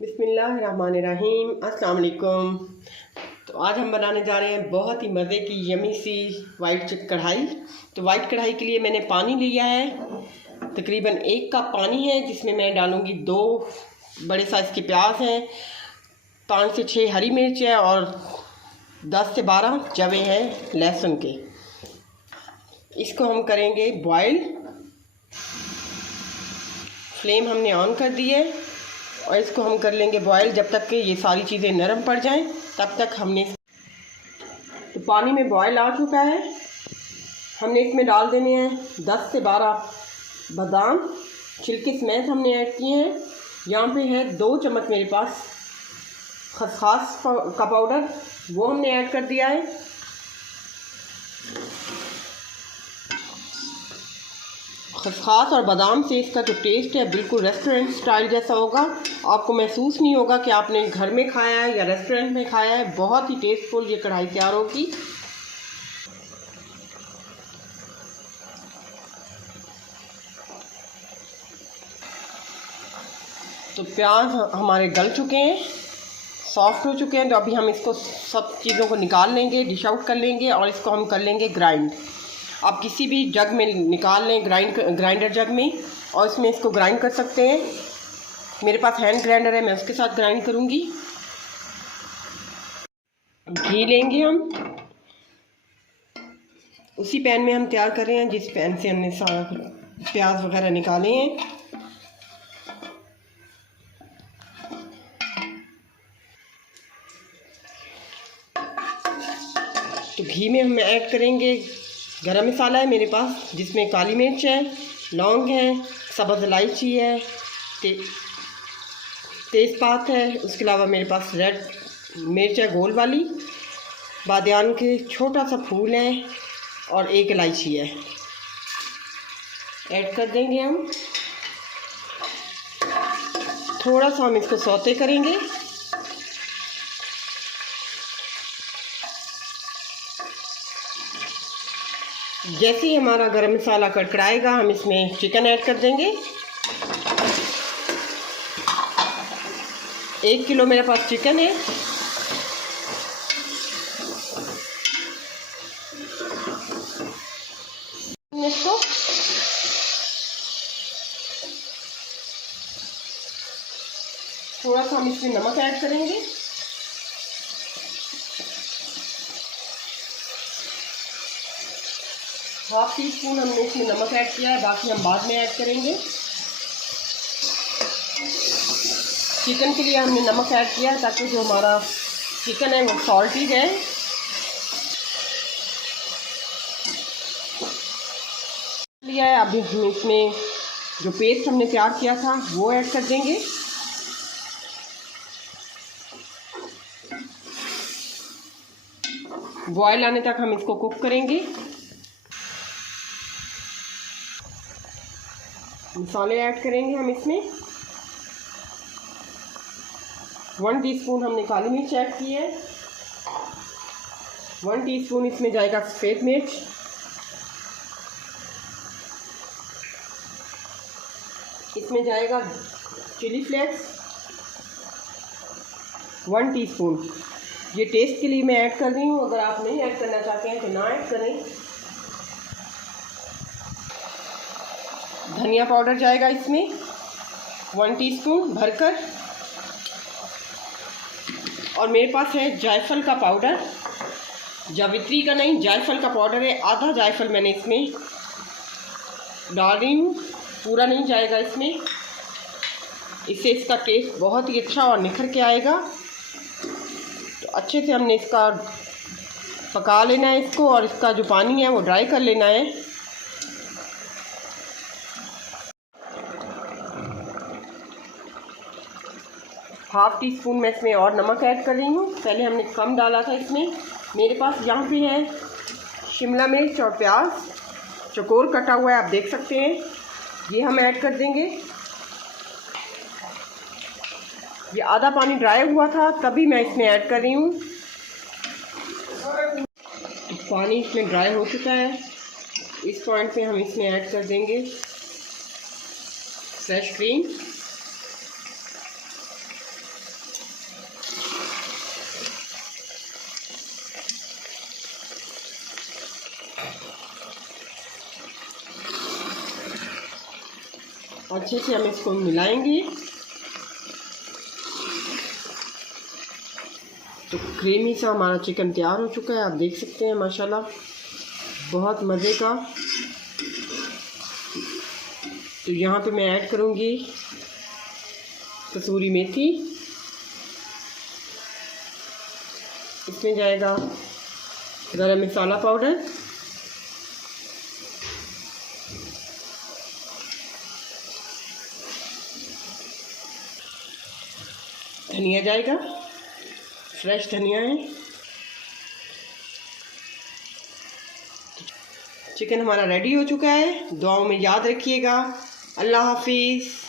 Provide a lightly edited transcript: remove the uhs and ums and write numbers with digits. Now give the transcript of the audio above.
बिस्मिल्लाहिर्रहमानिर्रहीम। अस्सलाम वालेकुम। तो आज हम बनाने जा रहे हैं बहुत ही मज़े की यमी सी वाइट कढ़ाई। तो वाइट कढ़ाई के लिए मैंने पानी लिया है, तकरीबन 1 कप पानी है, जिसमें मैं डालूँगी 2 बड़े साइज़ के प्याज हैं, 5 से 6 हरी मिर्च है और 10 से 12 जवे हैं लहसुन के। इसको हम करेंगे बॉयल। फ्लेम हमने ऑन कर दी है और इसको हम कर लेंगे बॉयल जब तक कि ये सारी चीज़ें नरम पड़ जाएं। तब तक हमने तो पानी में बॉयल आ चुका है। हमने इसमें डाल देने हैं 10 से 12 बादाम, छिलके समेत हमने ऐड किए हैं। यहाँ पे है 2 चम्मच मेरे पास खसखस का पाउडर, वो हमने ऐड कर दिया है। खसखस और बादाम से इसका जो टेस्ट है बिल्कुल रेस्टोरेंट स्टाइल जैसा होगा। आपको महसूस नहीं होगा कि आपने घर में खाया है या रेस्टोरेंट में खाया है। बहुत ही टेस्टफुल ये कढ़ाई तैयार होगी। तो प्याज हमारे गल चुके हैं, सॉफ्ट हो चुके हैं। तो अभी हम इसको सब चीज़ों को निकाल लेंगे, डिश आउट कर लेंगे और इसको हम कर लेंगे ग्राइंड। आप किसी भी जग में निकाल लें, ग्राइंडर जग में, और इसमें इसको ग्राइंड कर सकते हैं। मेरे पास हैंड ग्राइंडर है, मैं उसके साथ ग्राइंड करूँगी। घी लेंगे हम, उसी पैन में हम तैयार कर रहे हैं जिस पैन से हमने प्याज वगैरह निकाले हैं। तो घी में हम ऐड करेंगे गरम मसाला है मेरे पास, जिसमें काली मिर्च है, लौंग है, सब्ज़ इलायची है, तेज़पात है। उसके अलावा मेरे पास रेड मिर्च है गोल वाली, बादियान के छोटा सा फूल है और 1 इलायची है। ऐड कर देंगे हम। थोड़ा सा हम इसको सौते करेंगे। जैसे ही हमारा गरम मसाला कड़कड़ाएगा हम इसमें चिकन ऐड कर देंगे। 1 किलो मेरे पास चिकन है। इसको थोड़ा सा हम इसमें नमक ऐड करेंगे। हाफ टी स्पून हमने इसमें नमक ऐड किया है, बाकी हम बाद में ऐड करेंगे। चिकन के लिए हमने नमक ऐड किया है ताकि जो हमारा चिकन है वो सॉल्टी है। लिया है, अभी हम इसमें जो पेस्ट हमने तैयार किया था वो ऐड कर देंगे। बॉयल आने तक हम इसको कुक करेंगे। मसाले ऐड करेंगे हम इसमें। 1 टीस्पून हमने काली मिर्च ऐड की है। 1 टीस्पून इसमें जाएगा सफ़ेद मिर्च। इसमें जाएगा चिली फ्लेक्स 1 टीस्पून। ये टेस्ट के लिए मैं ऐड कर रही हूँ, अगर आप नहीं ऐड करना चाहते हैं तो ना ऐड करें। धनिया पाउडर जाएगा इसमें 1 टीस्पून भरकर। और मेरे पास है जायफल का पाउडर, जावित्री का नहीं, जायफल का पाउडर है। आधा जायफल मैंने इसमें डाल रही हूँ, पूरा नहीं जाएगा इसमें। इससे इसका टेस्ट बहुत ही अच्छा और निखर के आएगा। तो अच्छे से हमने इसका पका लेना है इसको, और इसका जो पानी है वो ड्राई कर लेना है। हाफ टी स्पून मैं इसमें और नमक ऐड कर रही हूँ, पहले हमने कम डाला था इसमें। मेरे पास यहाँ पे है शिमला मिर्च और प्याज चौकोर कटा हुआ है, आप देख सकते हैं। ये हम ऐड कर देंगे। ये आधा पानी ड्राई हुआ था तभी मैं इसमें ऐड कर रही हूँ। तो पानी इसमें ड्राई हो चुका है। इस पॉइंट पे हम इसमें ऐड कर देंगे फ्रेश क्रीम। अच्छे से हम इसको मिलाएंगे। तो क्रीमी सा हमारा चिकन तैयार हो चुका है, आप देख सकते हैं माशाल्लाह, बहुत मज़े का। तो यहाँ पे मैं ऐड करूँगी कसूरी मेथी, इसमें जाएगा गरम मसाला पाउडर, धनिया जाएगा, फ्रेश धनिया है। चिकन हमारा रेडी हो चुका है। दुआओं में याद रखिएगा। अल्लाह हाफिज़।